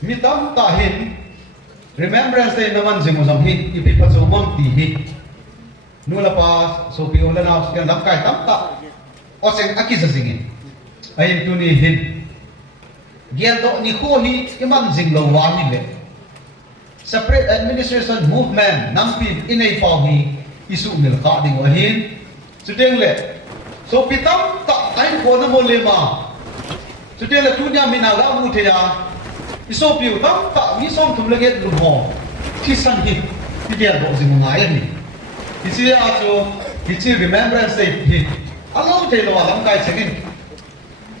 mitam tahin remembrance day naman zimuzam hi ipipazumam tihi nula pa so piola na uskan namkai tamta oseng akizazingin ayim tuni hin gialdo ni khohi iman jinglo wani le separate administration movement nampi inay pawi isu mil ka ding wahin sudeng le so pitam ta ay ko na mo lema sudeng le tunya minaga mu theya iso piu tam ta mi som tum lege lu ho ti san hi ti dia do jing ngai ni isi aso isi remembrance day hi alo te lo alam kai chegin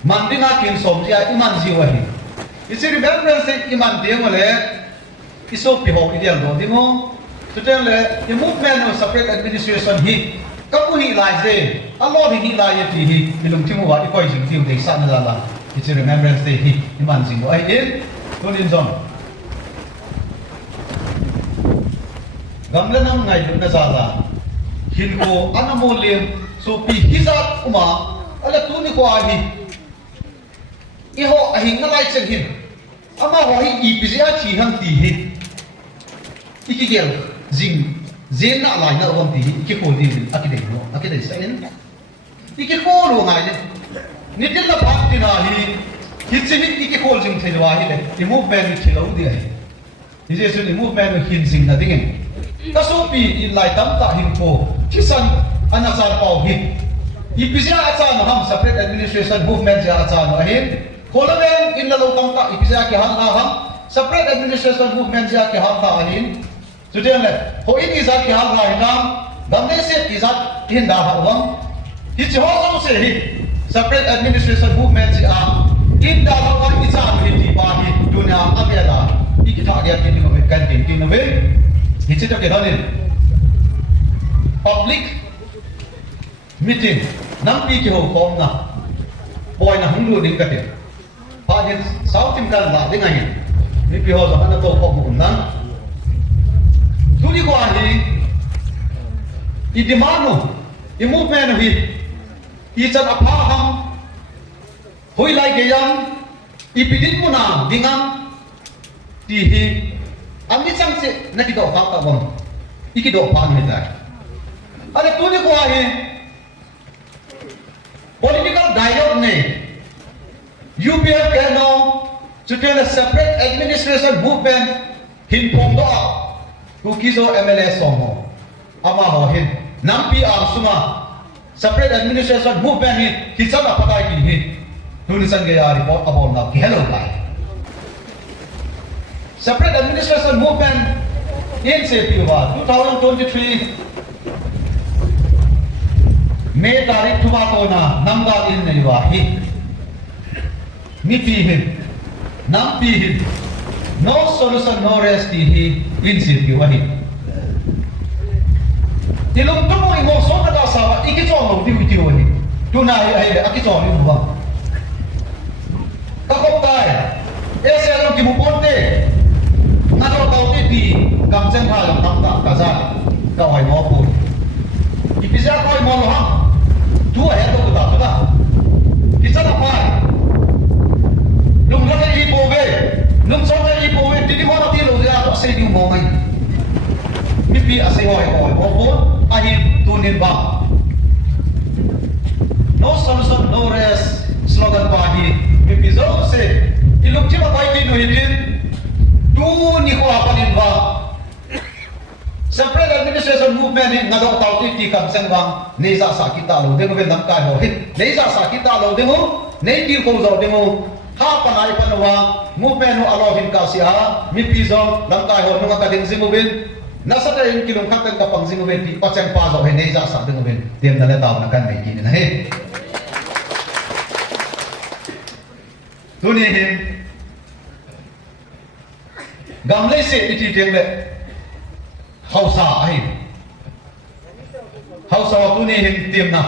mandinga kin som sia iman ji wahin isi remembrance day iman dia mole iso pi ho ideal do dimo sudeng le the movement of separate administration hi kapuni lai se alo hi lai ti hi bilum timu wa ikoi jing tiu de san la la it's a remembrance day hi iman jing ai in tunin zon gamla nam ngai dun na sala hin ko anamo lem so pi hizat uma ala tuni ko ahi iho ahi ngalai chen hin ama ho hi ipizia chi hang ti hi ikigel jing zen na lai na rom ti ki ko di akidei sa en ki ko ro ngai ne nitil na phat ti na hi hichini ki ko jing thelwa hi le i movement ni thilo di ai ni je su ni movement hin jing na ding ka so pi in lai tam ta hin ko kisan anasar pau hi ipizia acha no ham separate administration movement ja acha no hin kolaben in la lo tam ta ipizia ki hang ham separate administration movement ja ki hang ta hin Sudah le, ho ini zat ki hal rai nam, damne se izat hin da hawam. Hi ho so se hi separate administration movement si a in da hawam izat hi ti ba hi dunia abeda. Iki ta dia ti no kan ti no be. Hi che to ke danin. Public meeting nam pi ki ho kom na. Boy na hung lu ding ka te. Pa hin south tim kan la ding ai. Ni pi ho za na to ko bu nan. Tuli ko ahi I demano I movement hi I chan apha ham hoi lai ke yang I pidit mo na dingang ti hi ami chang se na ki do ka ka bom I ki do pa ni ta ale tuli ko ahi political dialogue ne UPF kano to tell a separate administration movement hin pom do Kukizo MLS songo ama ho hin nampi am suma separate administration movement hi hisaba patai ki hi tunisan ge ya report about na hello guy separate administration movement in se wa 2023 May tarik thuma ko na namba in nei wa hi mi pi hin nampi hin no solution no rest hi prinsip ki wahi tilung tu mo imo so na sa iki cho no di ti wahi tu na ai aki cho ni ba ka ko tai ese ro ki mu ponte na ro tau ti pi kam chen ha lam tam ta ka za ka wai mo pu ipisa ko mo lo ha tu ai to ta ta kisa na pa lung la ni po ve lung so na ni po ve ti mo na ti lo ya to se di mo mai mi pi ase hoi mo po ahi tunin ba no solution no rest slogan pa hi mi pi zo se iluk chi ma pai ti no hin tu ni ko apanin ba separate administration movement ni ngado tau ti kam sang bang nei za sa kita lo de no nam kai ho hin nei za sa kita lo de mo nei ti ko zo de mo ha panai panwa movement no alo hin ka sia mi pi zo nam kai ho no ka ding zimu bin nasa ta in kilong khatan ka pang zimu bin ti pachang pa zo he nei za sa de mo bin dem na ta na kan nei ki na he tuni hin gamle se iti teng le hausa ai hausa tuni hin tim na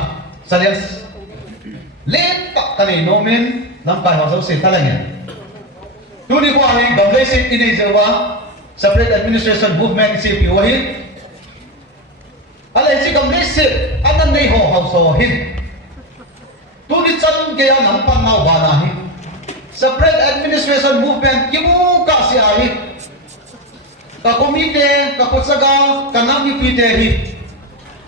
salian le ta kanai no men nam pai hausa se talanya tuni ko ai gamle se ini jewa separate administration movement se pi wahi ala si gamle se anan nei ho hausa hin tuni chan ge ya nam pan na wa na hi separate administration movement kimu ka si ai ka komite ka potsaga ka nami pite hi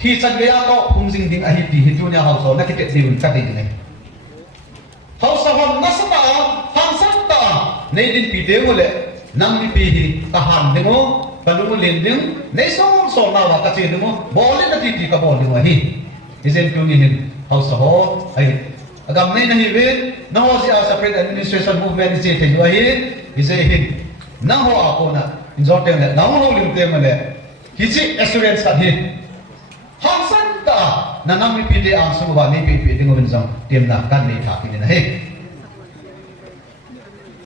thi chan ge ya ko hung jing ding a hi ti hi tu nya hau so na ki te diun ka ding nei hau sa hom na sa ta han san ta nei din pite wole nami pi hi ka han ding o palu len ding nei so so na wa ka che ding o bole na ti ti ka bol ding hi isen tu ni hin hau sa ho ai agam nei na hi ve na ho si a separate administration movement ni che the yo hi ise hin na ho a ko na injot te na ho lim te ma le hi chi assurance ka hi han san ta na nami pi te ang so ba nei pi pi ding o bin jam tem na kan nei tha ki na he